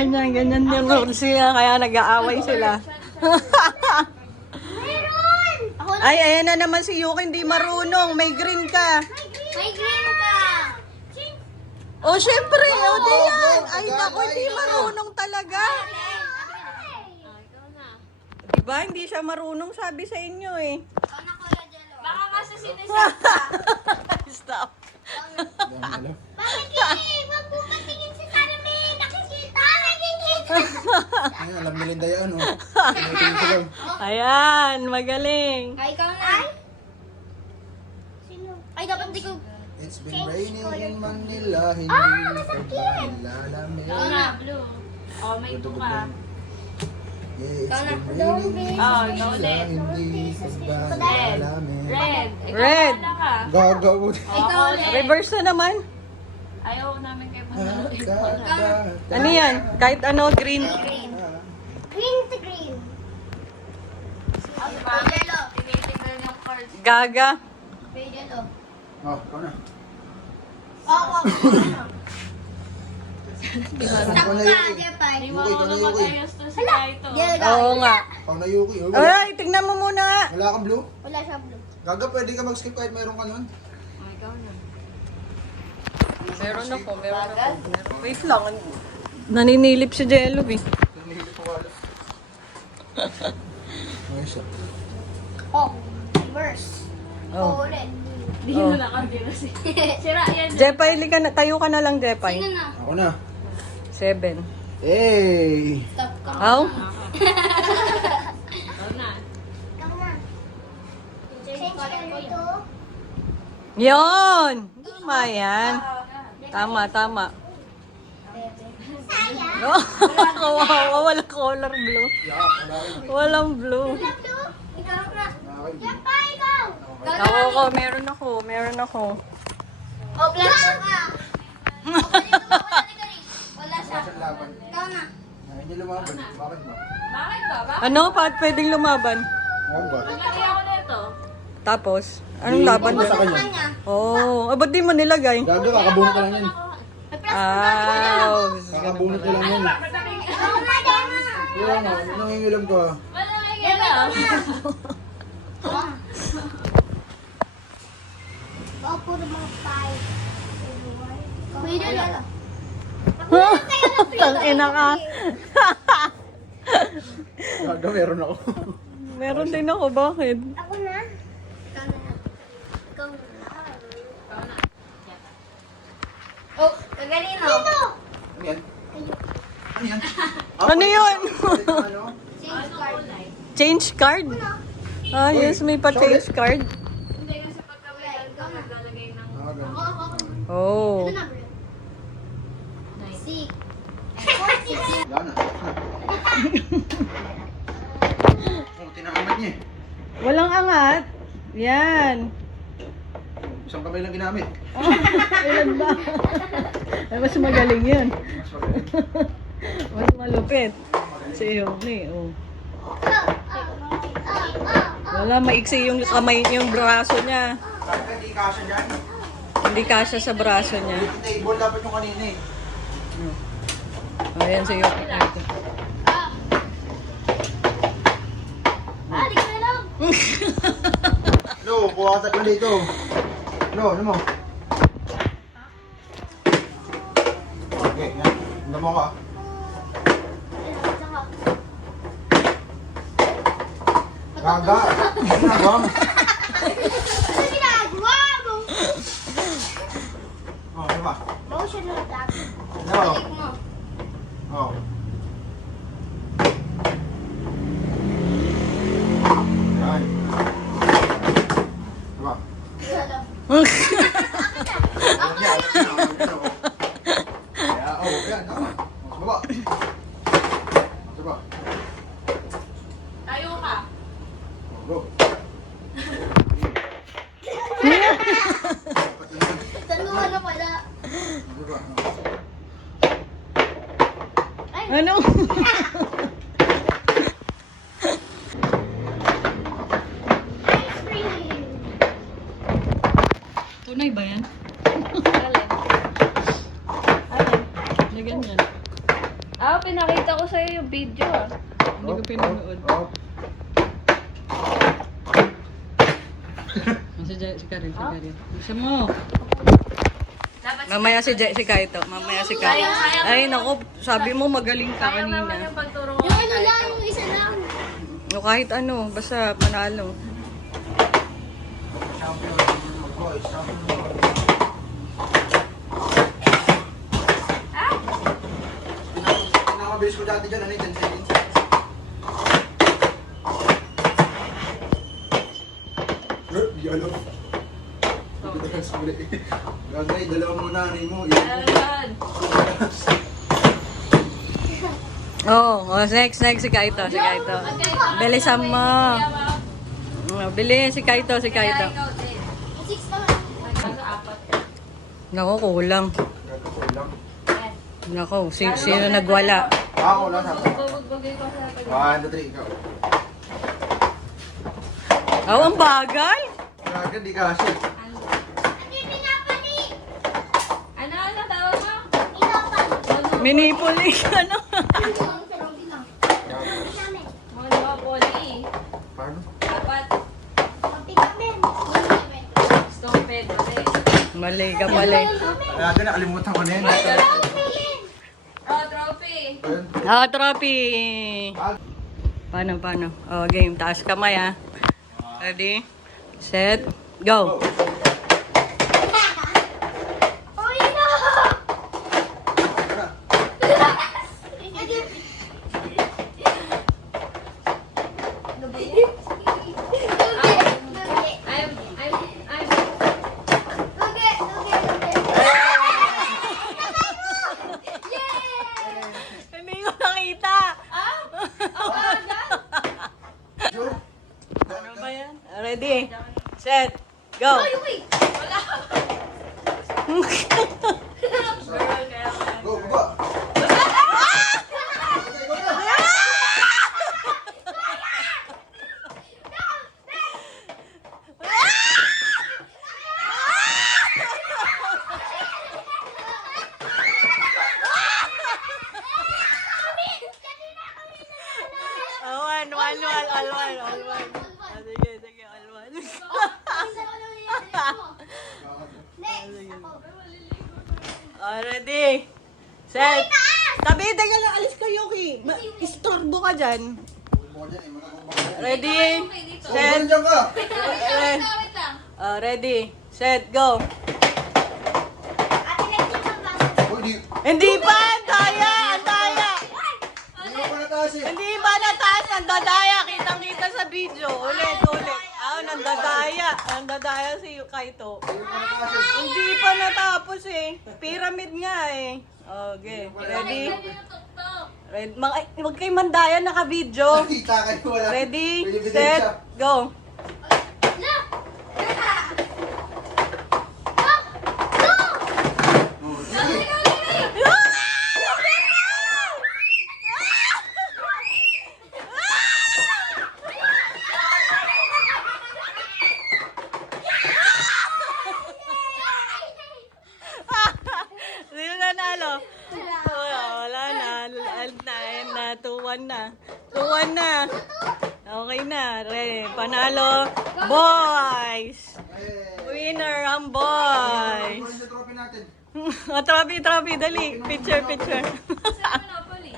Ganyan yung rules nila, kaya nag-aaway sila. Ay, ayan na naman si Yuki, hindi marunong. May green ka. May green ka. Oh, syempre, o di yan. Ay, naku, hindi marunong talaga. Diba, hindi siya marunong, sabi sa inyo eh. Baka kasi sinisap ka. Stop. Bakit hindi? Huwag mo patingin si Sarami. Nakikita. Nakikita. Ay, alam Melinda yan, oh. Tinitingin ko lang. Ayan, magaling. Ay, ikaw na. Sino? Ay, dapat di ko... It's been raining in Manila, hindi ka ba nilalamig? Ikaw na, blue. Oh, may ito ka. Yeah, it's Ikaw na. been raining in Oh, ikaw Manila, ulit. hindi ka ba nilalamig? Red. Red. Ikaw ka. Gagawin. Ikaw ulit. Reverse na naman. Ayaw namin kayo Ano yan? Kahit ano, green. Green to green. Yellow. Tinitingnan yung cards. Gaga. Yellow. Oh, ikaw na. Oo. Ikaw na, Yuki. Jepay. Yuki, ikaw na, Yuki. Oo nga. Ikaw na, Yuki. Oh, Ay, tignan mo muna nga. wala kang blue? Wala siya blue. Gaga, pwede ka mag-skip kahit mayroon ka nun. Meron ako. Wait lang. Naninilip si Jello eh. Nanihilip ko wala. Ayos ah. Oh. Reverse. Oh. Ulit. Oh. Sira yan. Jepay, tayo ka na lang, Jepay. Sino na? Ako na. 7. Hey! Stop ka. How? Ikaw na. Change color ko ito. Yon! Tama yan. Tama. Sayang. Kawawa, walang color blue. Yeah, wala rin. Walang blue. Wala blue. Ikaw na. Nakakay. Jepay, ikaw. Ako, meron ako. Oh, black ka. Wala siya. Sa laban. Ikaw na. Ay, hindi lumaban. Bakit ba? Ano, pwedeng lumaban? Ako ba? Lagay ako nito. Tapos, anong laban Sa doon? kanya. Oh, ba't di mo nilagay? Gaga, kakabunot ko lang yan. Kakabunot ko lang yan. Ikaw na, Dana. Wala nga, nangingilam ka. Wala nga yan. Oh, puro mga five. Pwede na. Tangina ka. Gaga, meron ako. Meron din ako, bakit? Ako na. Ikaw na. Ikaw na. Ikaw na. Oh, kaganino. Dito. Ano yan? Ano yan? Ano yun? Ano? Change card. Change card? Ah, yes, may pa-change card. Hindi kasi pagkawilan ka maglalagay ng... Ah, ganun. Oh. Ano na, bro? Six. Wala na. Oh, tinakamad niya eh. Walang angat. Yan. Isang kamay lang ginamit. Ilan ba? Ay, mas magaling yun. Mas magaling. Mas malupit. Si Yoni, oh. Wala, maiksi yung kamay, yung braso niya. Gaga, hindi kasha dyan. Hindi kasya sa braso niya. Yung table dapat yung kanina eh. Ayan si Yuki. Di ko na lang. No, buwasan mo dito. No, ano mo? Okay, yan. Ano mo ka? Gaga! Ano ginagawa mo? Ano ginagawa mo? Oh, ano ba? Motion na dapat. No. Balik mo. Oh. Yan. Diba? Alam niya, alam niya, alam niya, oh. Kaya, oh, yan, tama. Mas baba. Mas baba. Tayo ka. Oh, go. Taluhan na pala. Mas baba. Ano? Ice cream. Tunay ba yan? Alin? Na ganyan. Pinakita ko sa'yo yung video ah. Hindi ko pinanood. Si Karin. Bisa mo. Mamaya si Kaito. Ay, naku, sabi mo magaling ka kanina. Yung ano lang, yung isa lang. No, kahit ano, basta manalo. Champion. Boys, champion. Pinakabilis ko dati dyan, ano yung 10 seconds. Di alam. Gagay, dalawa muna, ano mo. Next si Kaito. Bilisan mo. Bili si Kaito. Six naman. Naku, kulang. Naku, sino nagwala? Ako lang sa akin. 1, 2, 3, ikaw. Ang bagal. Gagay, di kasi. Hindi pinapali. Ano tawag mo? Inapan. Minipuli ka na. Monopoly. Paano? Dapat stomped. Mali ka pala. Gagay, nakalimutan ko na yun. Oh, trophy. Ayun. Trophy. Paano? Game. Taas kamay ah. Ready? Set. Go. Hindi ko nakita. Ano ba yan? Ready? Set. Go. Go, baba. All one. Sige, all one. Ready? Set. Tabi, teka lang, alis ka, Yuki. Istorbo ka dyan. Ready? Set. Diyan ka. Wait lang. Ready? Set, go. Uy, di. Hindi pa, ang daya. Hindi mo pa nataas eh. Hindi ba nataas? Nandadaya. Kitang-kita sa video. Ulit. Nandadaya si Kaito. Hindi mo pa nataas eh. Hindi pa natapos eh. Pyramid nga eh. Okay. Ready? Ready? Huwag kayo mandaya, naka-video. Kita ka niyo, wala. Ready? May ebidensya. Set? Go. Oh, sige. Sino nanalo? Wala na. 2-1 na. 2-1 na. Okay na. Panalo. Boys. Winner ang boys. Ano sa trophy natin? Trophy. Dali. Picture. Monopoly.